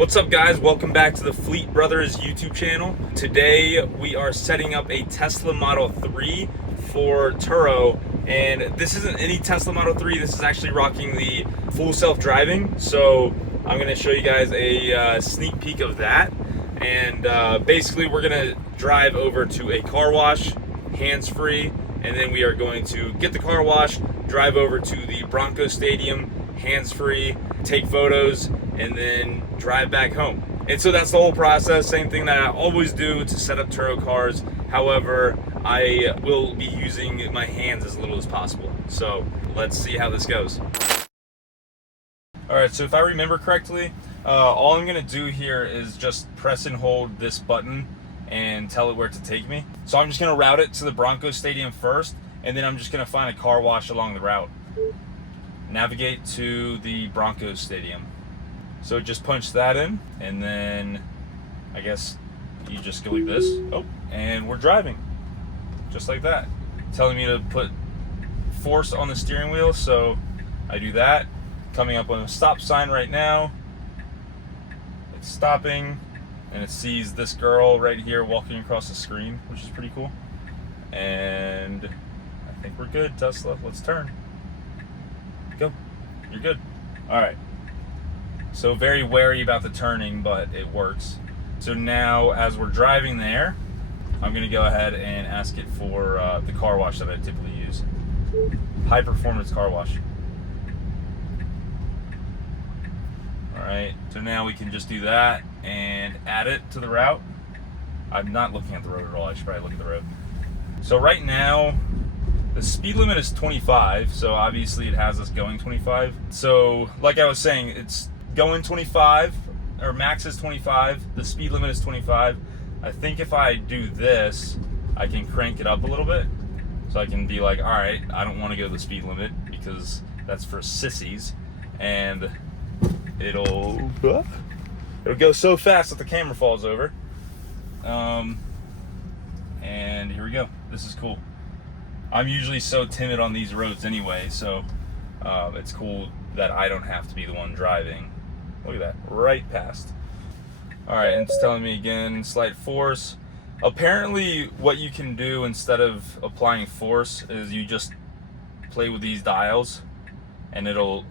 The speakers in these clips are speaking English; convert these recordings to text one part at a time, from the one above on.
What's up, guys? Welcome back to the Fleet Brothers YouTube channel. Today we are setting up a Tesla Model 3 for Turo, and this isn't any Tesla Model 3. This is actually rocking the full self-driving. So I'm going to show you guys a sneak peek of that. And basically we're going to drive over to a car wash, hands-free, and then we are going to get the car wash, drive over to the Broncos Stadium, hands-free, take photos, and then drive back home. And so that's the whole process. Same thing that I always do to set up Turo cars. However, I will be using my hands as little as possible. So let's see how this goes. All right, so if I remember correctly, all I'm gonna do here is just press and hold this button and tell it where to take me. So I'm just gonna route it to the Broncos Stadium first, and then I'm just gonna find a car wash along the route. Navigate to the Broncos Stadium. So just punch that in, and then I guess you just go like this. Oh, and we're driving. Just like that. Telling me to put force on the steering wheel, so I do that. Coming up on a stop sign right now. It's stopping, and it sees this girl right here walking across the screen, which is pretty cool. And I think we're good, Tesla. Let's turn. Go. You're good. All right. So very wary about the turning, but it works. So now as we're driving there, I'm gonna go ahead and ask it for the car wash that I typically use. High performance car wash. All right, so now we can just do that and add it to the route. I'm not looking at the road at all. I should probably look at the road. So right now, the speed limit is 25, so obviously it has us going 25. So like I was saying, it's going 25, or max is 25, the speed limit is 25. I think if I do this, I can crank it up a little bit. So I can be like, all right, I don't want to go the speed limit because that's for sissies. And it'll go so fast that the camera falls over. And here we go. This is cool. I'm usually so timid on these roads anyway, so it's cool that I don't have to be the one driving. Look at that, right past. All right, and it's telling me again, slight force. Apparently what you can do instead of applying force is you just play with these dials and it'll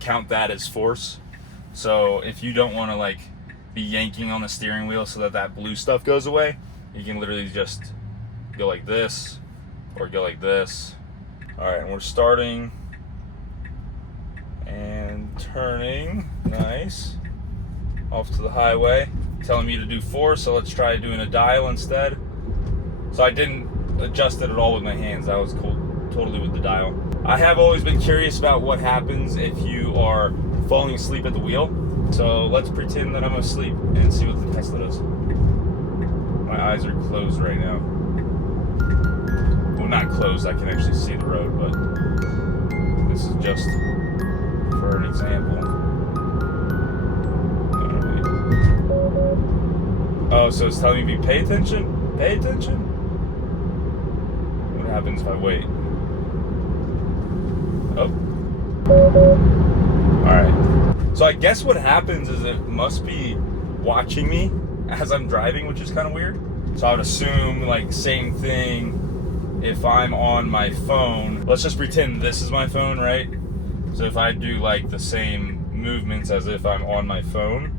count that as force. So if you don't want to like be yanking on the steering wheel so that that blue stuff goes away, you can literally just go like this or go like this. All right, and we're starting and turning. Nice. Off to the highway. Telling me to do force, so let's try doing a dial instead. So I didn't adjust it at all with my hands. That was cool, totally with the dial. I have always been curious about what happens if you are falling asleep at the wheel. So let's pretend that I'm asleep and see what the Tesla does. My eyes are closed right now. Well, not closed, I can actually see the road, but this is just for an example. Oh, so it's telling me to pay attention? Pay attention? What happens if I wait? Oh. Alright. So I guess what happens is it must be watching me as I'm driving, which is kind of weird. So I would assume, like, same thing if I'm on my phone. Let's just pretend this is my phone, right? So if I do, like, the same movements as if I'm on my phone,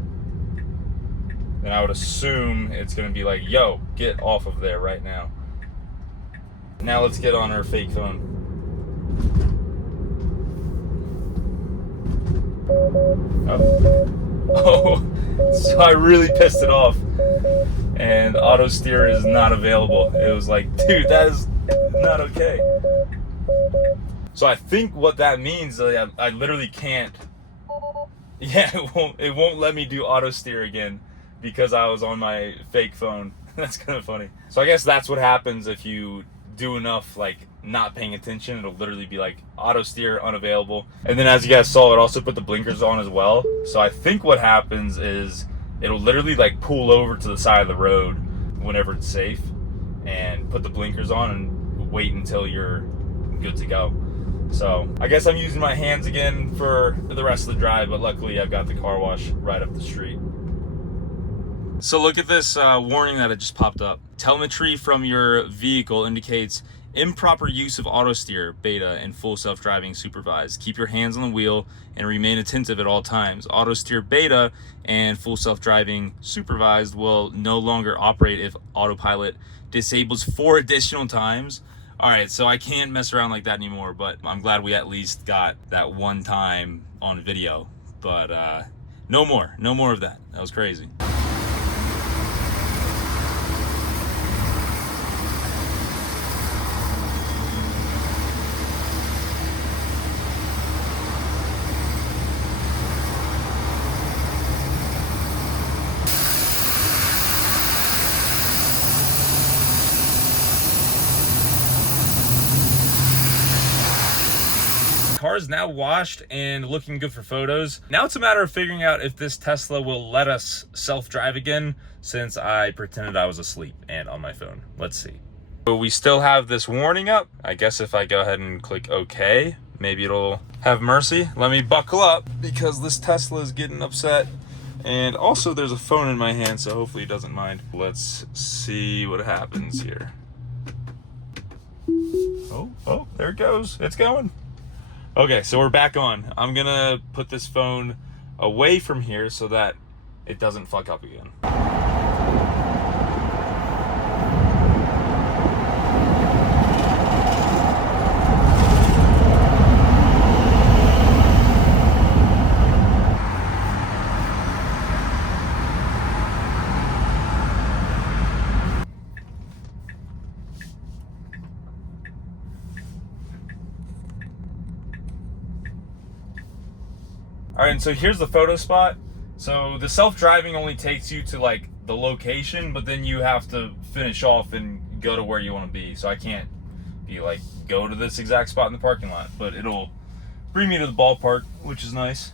then I would assume it's gonna be like, yo, get off of there right now. Now let's get on our fake phone. Oh, so I really pissed it off. And auto steer is not available. It was like, dude, that is not okay. So I think what that means is I literally can't. Yeah, it won't let me do auto steer again because I was on my fake phone. That's kind of funny. So I guess that's what happens if you do enough like not paying attention. It'll literally be like auto steer unavailable. And then as you guys saw, it also put the blinkers on as well. So I think what happens is it'll literally like pull over to the side of the road whenever it's safe and put the blinkers on and wait until you're good to go. So I guess I'm using my hands again for the rest of the drive, but luckily I've got the car wash right up the street. So look at this warning that it just popped up. Telemetry from your vehicle indicates improper use of auto steer, beta, and full self-driving supervised. Keep your hands on the wheel and remain attentive at all times. Auto steer beta and full self-driving supervised will no longer operate if autopilot disables 4 additional times. All right, so I can't mess around like that anymore, but I'm glad we at least got that one time on video. But no more of that. That was crazy. Car is now washed and looking good for photos. Now it's a matter of figuring out if this Tesla will let us self-drive again, since I pretended I was asleep and on my phone. Let's see. So we still have this warning up. I guess if I go ahead and click OK, maybe it'll have mercy. Let me buckle up because this Tesla is getting upset. And also there's a phone in my hand, so hopefully it doesn't mind. Let's see what happens here. Oh, there it goes. It's going. Okay, so we're back on. I'm gonna put this phone away from here so that it doesn't fuck up again. All right, and so here's the photo spot. So the self-driving only takes you to like the location, but then you have to finish off and go to where you want to be. So I can't be like, go to this exact spot in the parking lot, but it'll bring me to the ballpark, which is nice.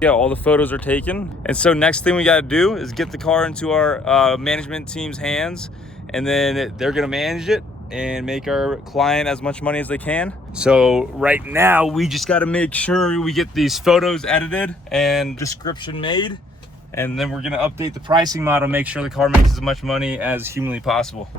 Yeah, all the photos are taken. And so next thing we got to do is get the car into our management team's hands, and then they're going to manage it and make our client as much money as they can. So right now we just got to make sure we get these photos edited and description made, and then we're going to update the pricing model, make sure the car makes as much money as humanly possible.